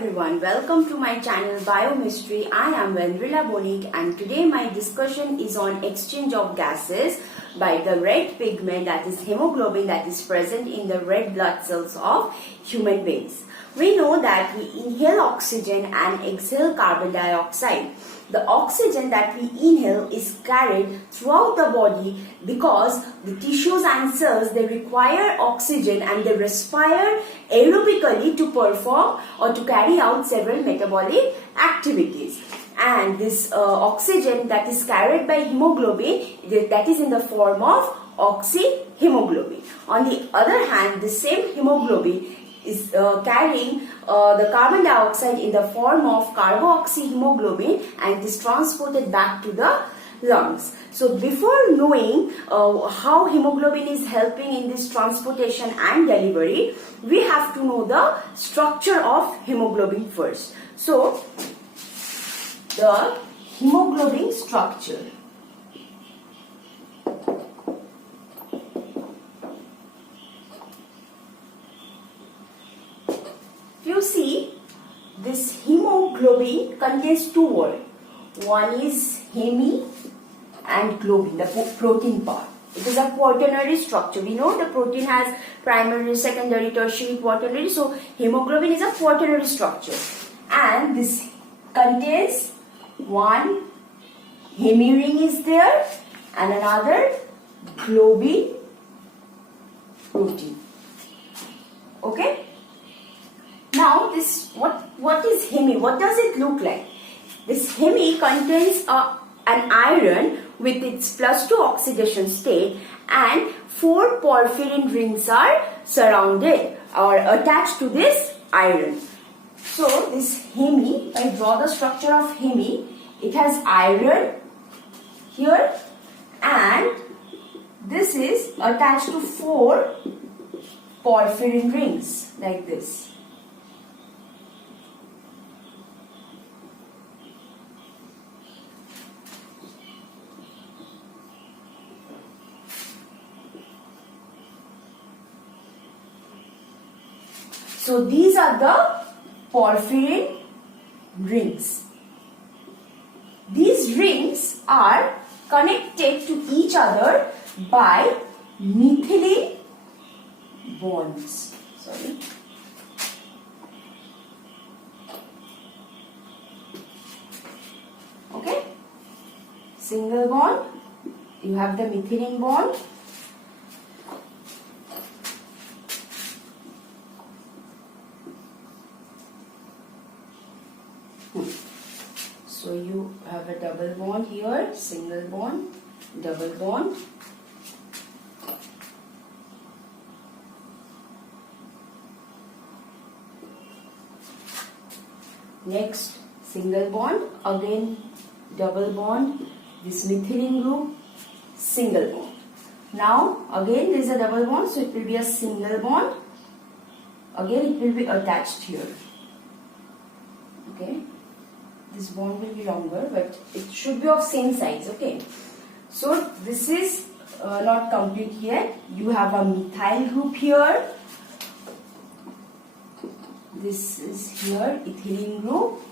everyone, welcome to my channel Biomystery. I am Vendrila Bonik and today my discussion is on exchange of gases by the red pigment, that is hemoglobin, that is present in the red blood cells of human beings. We know that we inhale oxygen and exhale carbon dioxide. The oxygen that we inhale is carried throughout the body because the tissues and cells, they require oxygen and they respire aerobically to perform or to carry out several metabolic activities. And this oxygen that is carried by hemoglobin, that is in the form of oxyhemoglobin. On the other hand, the same hemoglobin is carrying the carbon dioxide in the form of carboxyhemoglobin and it is transported back to the lungs. So before knowing how hemoglobin is helping in this transportation and delivery, we have to know the structure of hemoglobin first. So the hemoglobin structure. You see, this hemoglobin contains two words. One is heme and globin, the protein part. It is a quaternary structure. We know the protein has primary, secondary, tertiary, quaternary. So hemoglobin is a quaternary structure. And this contains one heme ring is there and another globin protein. Okay? Now this what is heme? What does it look like? This heme contains an iron with its +2 oxidation state and 4 porphyrin rings are surrounded or attached to this iron. So this heme, I draw the structure of heme. It has iron here and this is attached to 4 porphyrin rings like this. So these are the porphyrin rings. These rings are connected to each other by methylene bonds. Okay? Single bond. You have the methylene bond. So you have a double bond here, single bond, double bond. Next, single bond, again double bond, this methylene group, single bond. Now again there is a double bond, so it will be a single bond. Again it will be attached here. Okay. This bond will be longer, but it should be of same size. Okay. So this is not complete yet. You have a methyl group here. This is here ethylene group,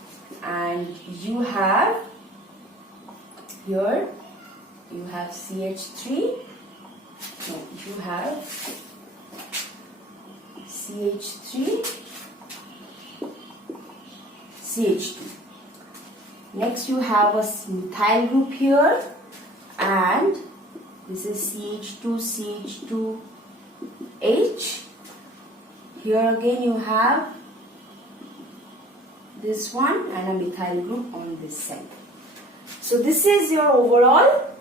and you have here you have CH3. No, you have CH3, CH2. Next you have a methyl group here and this is CH2, CH2H. Here again you have this one and a methyl group on this side. So this is your overall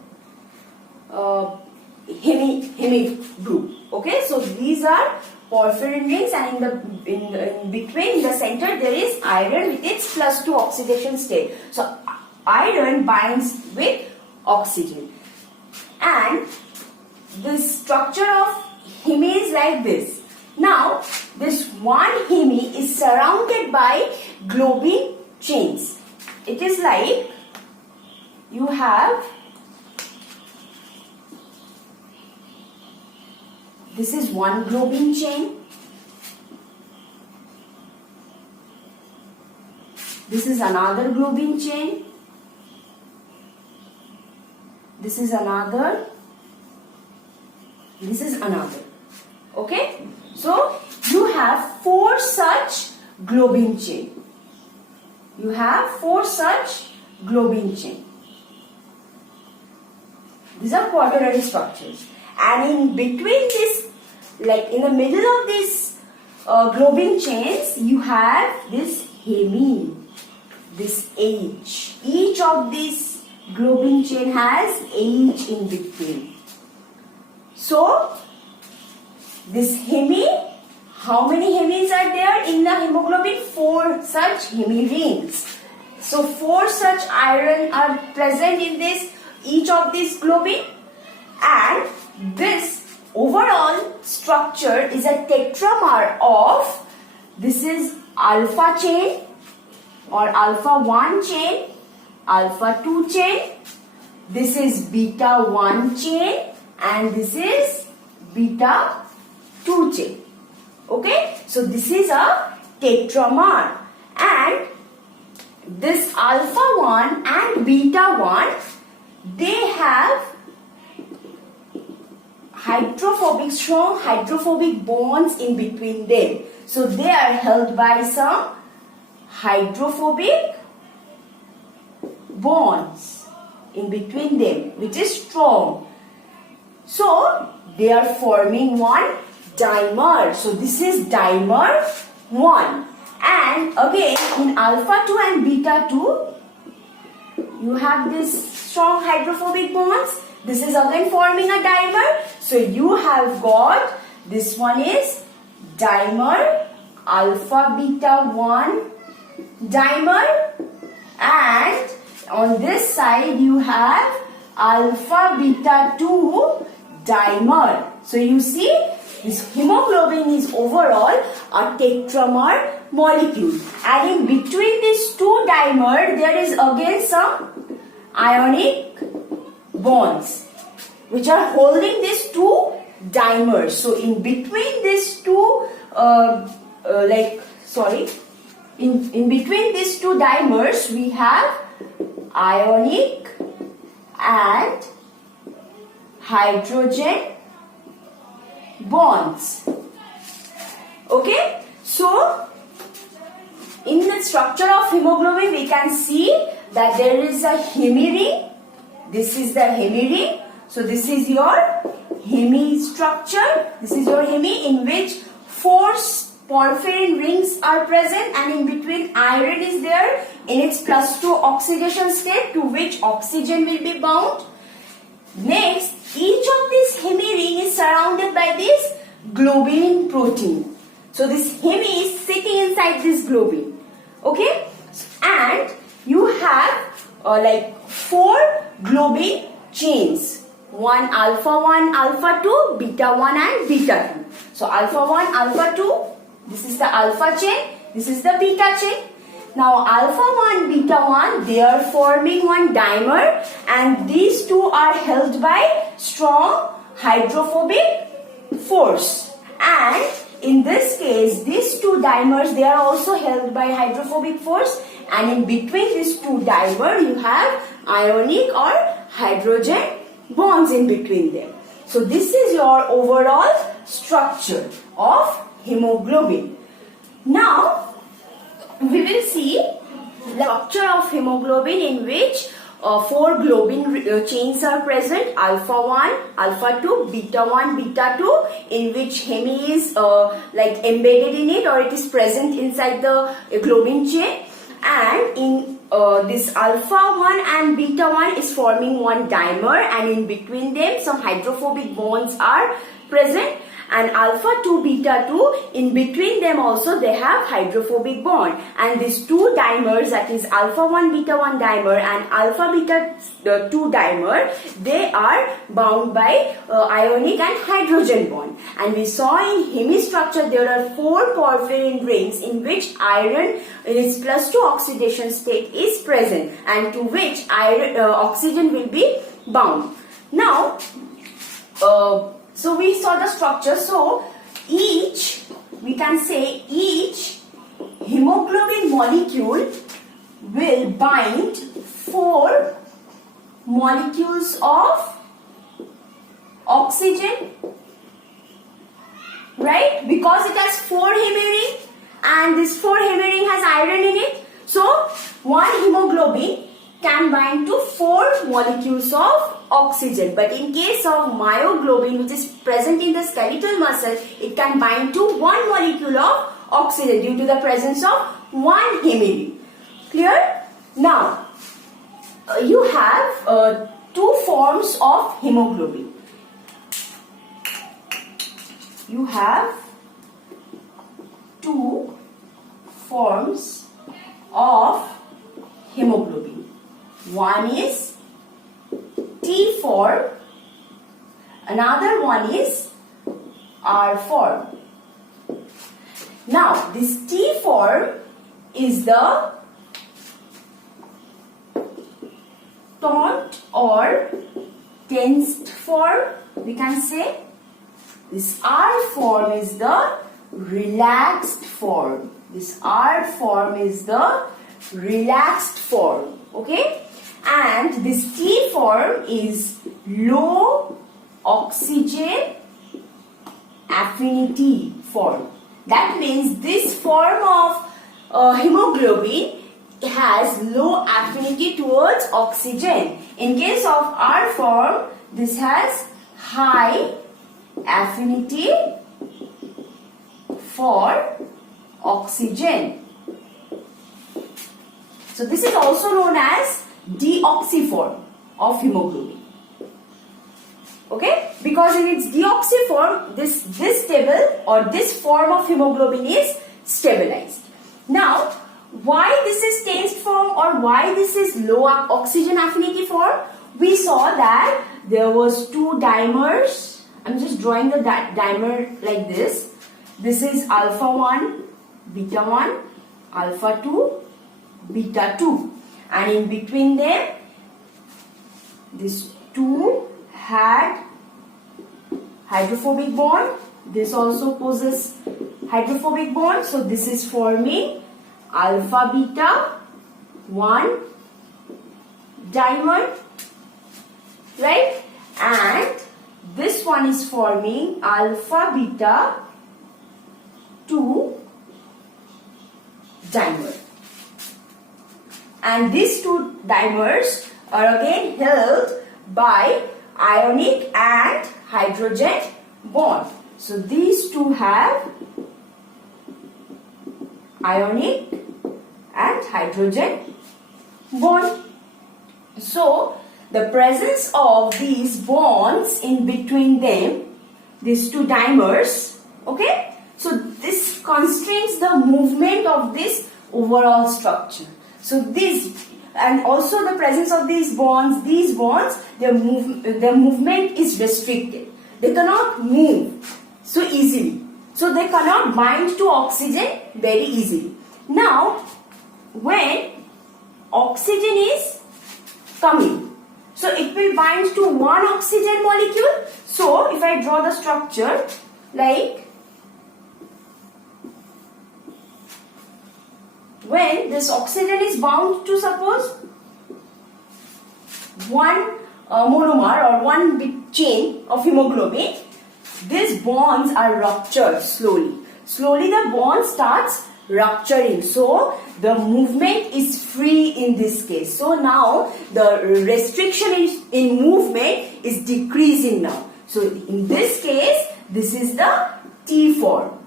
heme group. Okay, so these are porphyrin rings and in between, in the center, there is iron with its +2 oxidation state. So iron binds with oxygen. And the structure of heme is like this. Now this one heme is surrounded by globin chains. It is like you have this is one globin chain. This is another globin chain. This is another. This is another. Okay? So, you have 4 such globin chain. You have 4 such globin chain. These are quaternary structures. And in between this, like in the middle of these globin chains, you have this hemi, this H. Each of these globin chain has H in between. So, this hemi, how many hemis are there in the hemoglobin? 4 such hemi rings. So, 4 such iron are present in this, each of these globin, and this overall structure is a tetramer of, this is alpha chain or alpha 1 chain, alpha 2 chain, this is beta 1 chain, and this is beta 2 chain. Okay, so this is a tetramer, and this alpha 1 and beta 1, they have hydrophobic, strong hydrophobic bonds in between them. So they are held by some hydrophobic bonds in between them, which is strong. So they are forming one dimer. So this is dimer 1. And again in alpha 2 and beta 2, you have this strong hydrophobic bonds. This is again forming a dimer. So you have got, this one is dimer alpha beta 1 dimer, and on this side you have alpha beta 2 dimer. So you see, this hemoglobin is overall a tetramer molecule, and in between these 2 dimer there is again some ionic bonds which are holding these 2 dimers. So in between these 2 in between these 2 dimers we have ionic and hydrogen bonds. Okay, so in the structure of hemoglobin we can see that there is a hemi ring. This is the hemi ring. So this is your hemi structure. This is your hemi in which 4 porphyrin rings are present, and in between iron is there in its +2 oxidation state, to which oxygen will be bound. Next, each of this hemi ring is surrounded by this globin protein. So this hemi is sitting inside this globin. Okay, and you have 4 globin chains. One alpha 1, alpha 2, beta 1 and beta 2. So alpha 1, alpha 2, this is the alpha chain, this is the beta chain. Now alpha 1, beta 1, they are forming one dimer, and these 2 are held by strong hydrophobic force. And in this case, these 2 dimers, they are also held by hydrophobic force, and in between these 2 dimer you have ionic or hydrogen bonds in between them. So this is your overall structure of hemoglobin. Now we will see the structure of hemoglobin in which 4 globin chains are present: alpha 1, alpha 2, beta 1, beta 2, in which hemi is embedded in it, or it is present inside the globin chain. And in this alpha 1 and beta 1 is forming one dimer, and in between them some hydrophobic bonds are present. And alpha 2, beta 2, in between them also they have hydrophobic bond. And these 2 dimers, that is alpha 1, beta 1 dimer and alpha beta 2 dimer, they are bound by ionic and hydrogen bond. And we saw in hemi structure there are 4 porphyrin rings in which iron in its +2 oxidation state is present, and to which oxygen will be bound. Now, so we saw the structure. So we can say each hemoglobin molecule can bind 4 molecules of oxygen, right? Because it has 4 hemering and this 4 hemering has iron in it. So one hemoglobin can bind to 4 molecules of oxygen. But in case of myoglobin, which is present in the skeletal muscle, it can bind to 1 molecule of oxygen due to the presence of 1 hemering. Clear? Now, you have 2 forms of hemoglobin. You have 2 forms of hemoglobin. One is T form, another one is R form. Now, this T form is the taut or tensed form, we can say. This R form is the relaxed form. This R form is the relaxed form. Okay? And this T form is low oxygen affinity form. That means this form of hemoglobin has low affinity towards oxygen. In case of R form, this has high affinity for oxygen. So this is also known as deoxyform of hemoglobin. Okay? Because in its deoxyform, this table or this form of hemoglobin is stabilized. Now, why this is tensed form or why this is low oxygen affinity form? We saw that there was 2 dimers. I'm just drawing the dimer like this. This is alpha 1, beta 1, alpha 2, beta 2. And in between them, this 2 had hydrophobic bond. This also possesses hydrophobic bond. So this is forming alpha beta 1 dimer, right? And this one is forming alpha beta 2 dimer. And these 2 dimers are again held by ionic and hydrogen bond. So these 2 have ionic and hydrogen bond. So the presence of these bonds in between them, these 2 dimers, okay? So this constrains the movement of this overall structure. So this, and also the presence of these bonds, their movement is restricted. They cannot move so easily. So they cannot bind to oxygen very easily. Now, when oxygen is coming, so it will bind to 1 oxygen molecule. So if I draw the structure like, when this oxygen is bound to, suppose, 1 monomer or 1 big chain of hemoglobin, these bonds are ruptured slowly. Slowly the bond starts rupturing. So the movement is free in this case. So now the restriction in movement is decreasing now. So in this case, this is the T form.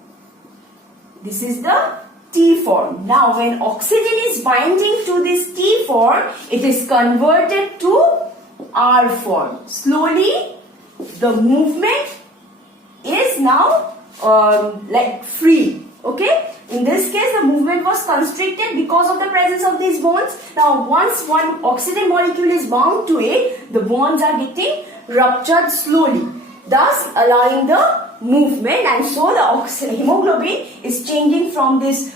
This is the T form. Now when oxygen is binding to this T form, it is converted to R form. Slowly the movement is now like free. Okay? In this case, the movement was constricted because of the presence of these bonds. Now once 1 oxygen molecule is bound to it, the bonds are getting ruptured slowly, thus allowing the movement, and so the hemoglobin is changing from this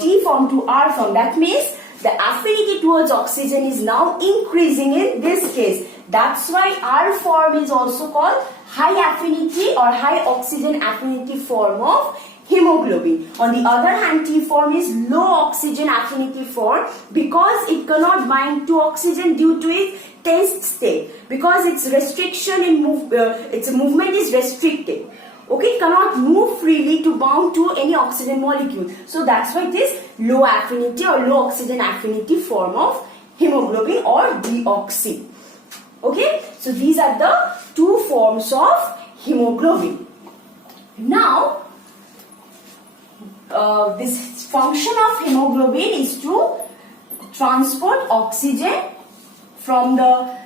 T form to R form. That means the affinity towards oxygen is now increasing in this case. That's why R form is also called high affinity or high oxygen affinity form of hemoglobin. On the other hand, T form is low oxygen affinity form because it cannot bind to oxygen due to its tensed state, because its restriction in its movement is restricted. Okay, it cannot move freely to bound to any oxygen molecule. So that's why it is low affinity or low oxygen affinity form of hemoglobin or deoxy. Okay, so these are the two forms of hemoglobin. Now, this function of hemoglobin is to transport oxygen from the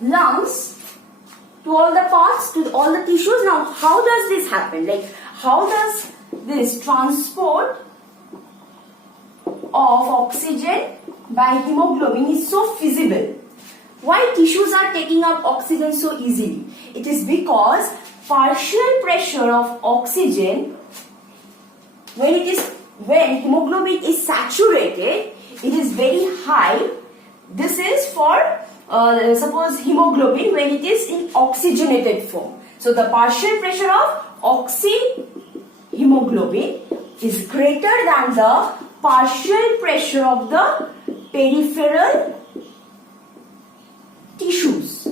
lungs to all the parts, to all the tissues. Now, how does this happen? Like, how does this transport of oxygen by hemoglobin is so feasible? Why tissues are taking up oxygen so easily? It is because partial pressure of oxygen, when hemoglobin is saturated, it is very high. This is for suppose hemoglobin when it is in oxygenated form. So the partial pressure of oxyhemoglobin is greater than the partial pressure of the peripheral tissues.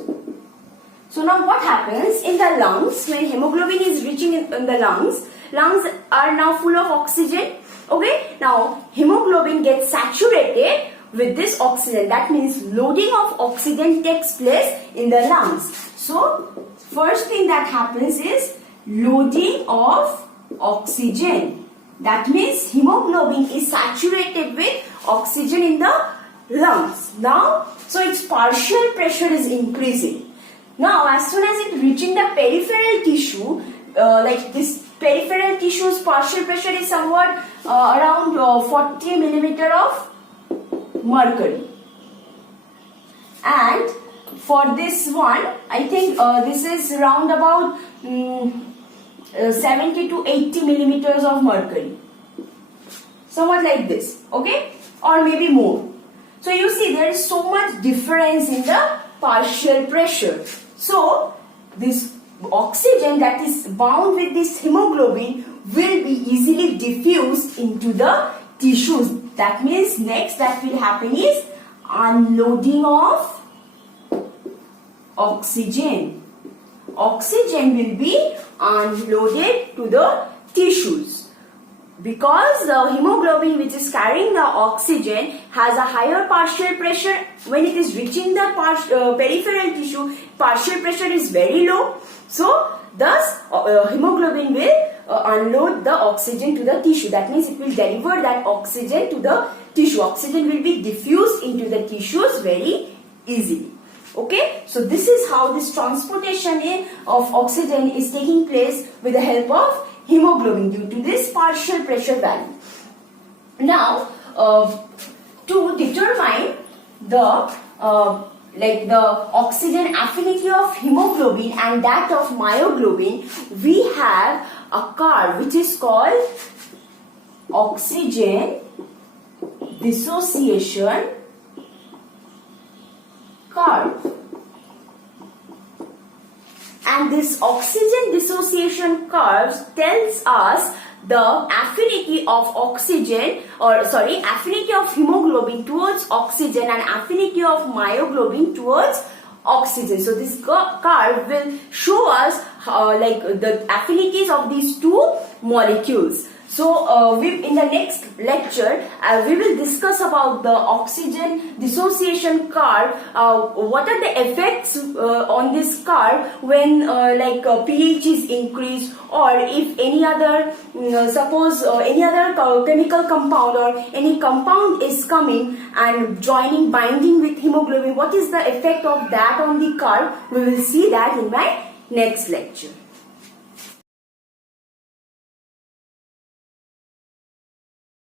So now what happens in the lungs when hemoglobin is reaching in the lungs? Lungs are now full of oxygen. Okay, now hemoglobin gets saturated with this oxygen. That means loading of oxygen takes place in the lungs. So first thing that happens is loading of oxygen. That means hemoglobin is saturated with oxygen in the lungs. Now, so its partial pressure is increasing. Now, as soon as it reaching the peripheral tissue, like this peripheral tissue's partial pressure is somewhat around 40 millimeter of mercury. And for this one, I think this is around about 70 to 80 millimeters of mercury. Somewhat like this, okay? Or maybe more. So you see there is so much difference in the partial pressure. So this oxygen that is bound with this hemoglobin will be easily diffused into the tissues. That means next that will happen is unloading of oxygen. Oxygen will be unloaded to the tissues. Because the hemoglobin which is carrying the oxygen has a higher partial pressure, when it is reaching the peripheral tissue, partial pressure is very low. So thus hemoglobin will unload the oxygen to the tissue. That means it will deliver that oxygen to the tissue. Oxygen will be diffused into the tissues very easily. Okay, so this is how this transportation of oxygen is taking place with the help of hemoglobin due to this partial pressure value. Now, to determine the oxygen affinity of hemoglobin and that of myoglobin, we have a curve which is called oxygen dissociation curve. And this oxygen dissociation curve tells us the affinity of affinity of hemoglobin towards oxygen and affinity of myoglobin towards oxygen. So this curve will show us the affinities of these two molecules. So in the next lecture, we will discuss about the oxygen dissociation curve. What are the effects on this curve when pH is increased, or if any other, suppose any other chemical compound or any compound is coming and binding with hemoglobin, what is the effect of that on the curve? We will see that in my next lecture.